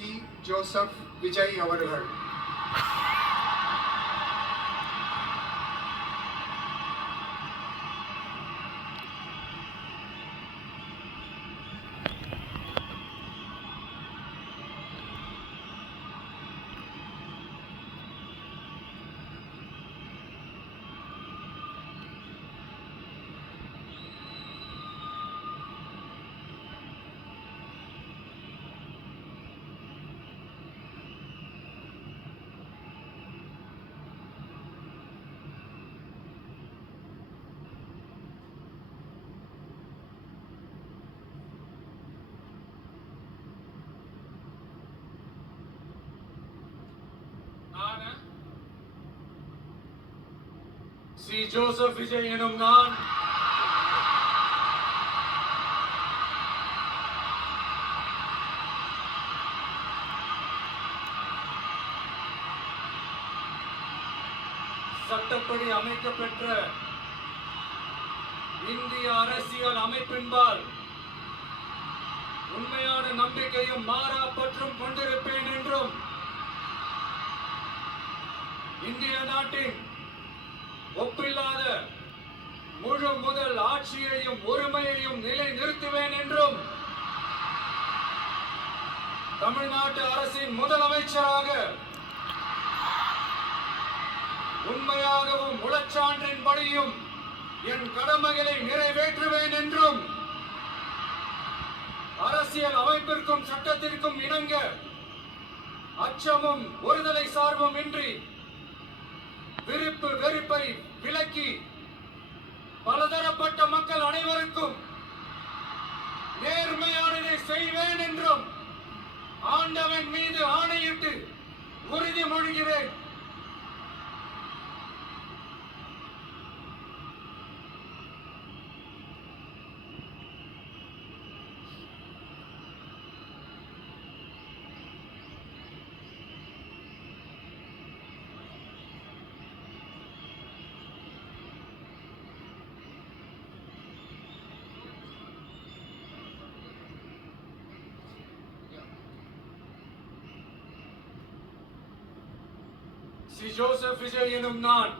C. Joseph Vijay அவர்கள். C. Joseph Vijay எனும் நான் சட்டப்படி அமைக்கப்பெற்ற இந்திய அரசியல் அமைப்பின்பால் உண்மையான நம்பிக்கையும் மாறா பற்றும் கொண்டிருப்பேன் என்றும் இந்திய நாட்டின் ஒப்பில்லாத முழு முதல் ஆட்சியையும் ஒருமையையும் நிலை நிறுத்துவேன் என்றும் தமிழ்நாட்டு அரசின் முதலமைச்சராக உண்மையாகவும் உளச்சான்றின்படியும் என் கடமைகளை நிறைவேற்றுவேன் என்றும் அரசியல் அமைப்பிற்கும் சட்டத்திற்கும் இணங்க அச்சமும் ஒருதலை சார்பும் இன்றி விருப்பு வெறுப்பை விலக்கி பலதரப்பட்ட மக்கள் அனைவருக்கும் நேர்மையானதை செய்வேன் என்றும் ஆண்டவன் மீது ஆணையிட்டு உறுதிமொழிகிறேன். சி. ஜோசப் விஜய் எனும் நான்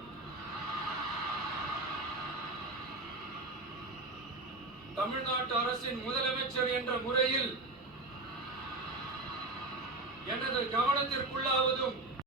தமிழ்நாட்டு அரசின் முதலமைச்சர் என்ற முறையில் எனது கவனத்திற்குள்ளாவதும்